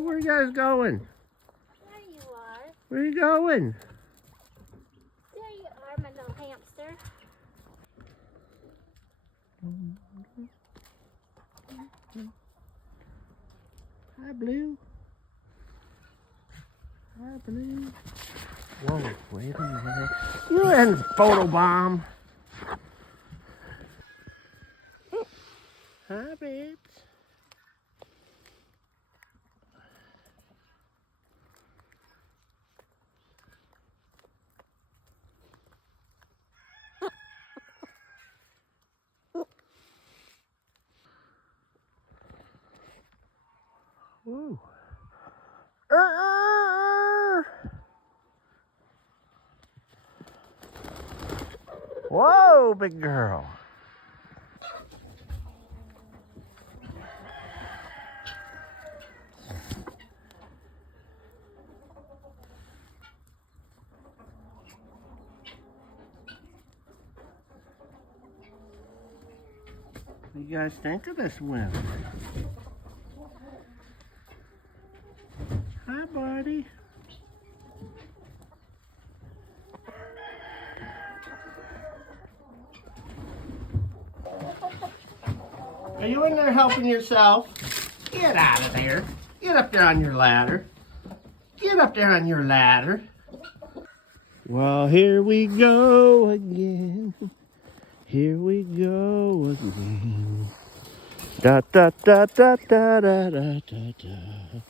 Where you guys going? There you are. Where you going? There you are, my little hamster. Hi, Blue. Hi, Blue. Whoa, wait a minute. You in photobomb. Hi, babes. Whoa. Whoa, big girl. What do you guys think of this wind? Hi, buddy. Are you in there helping yourself? Get out of there. Get up there on your ladder. Get up there on your ladder. Well, here we go again. Here we go again. Da da da da da da da da da.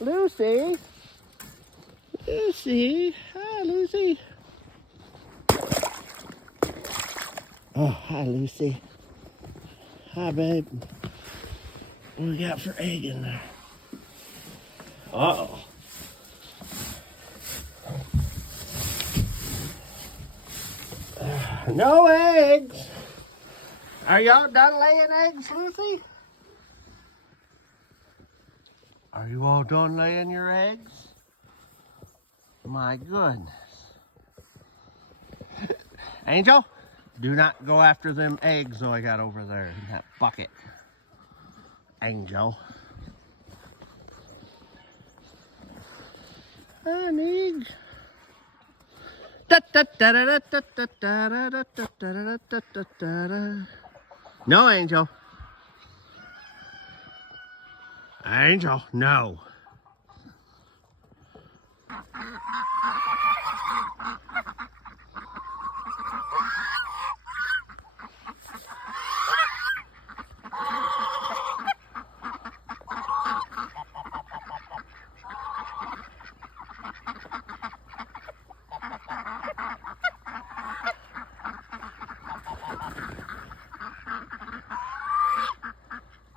Lucy. Lucy. Hi, Lucy. Oh, hi, Lucy. Hi, babe. What we got for egg in there? Uh-oh. No eggs. Are y'all done laying eggs, Lucy? Are you all done laying your eggs? My goodness. Angel, do not go after them eggs I got over there in that bucket. Angel. Honey. No, Angel. Angel, no.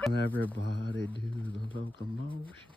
Everybody do the locomotion.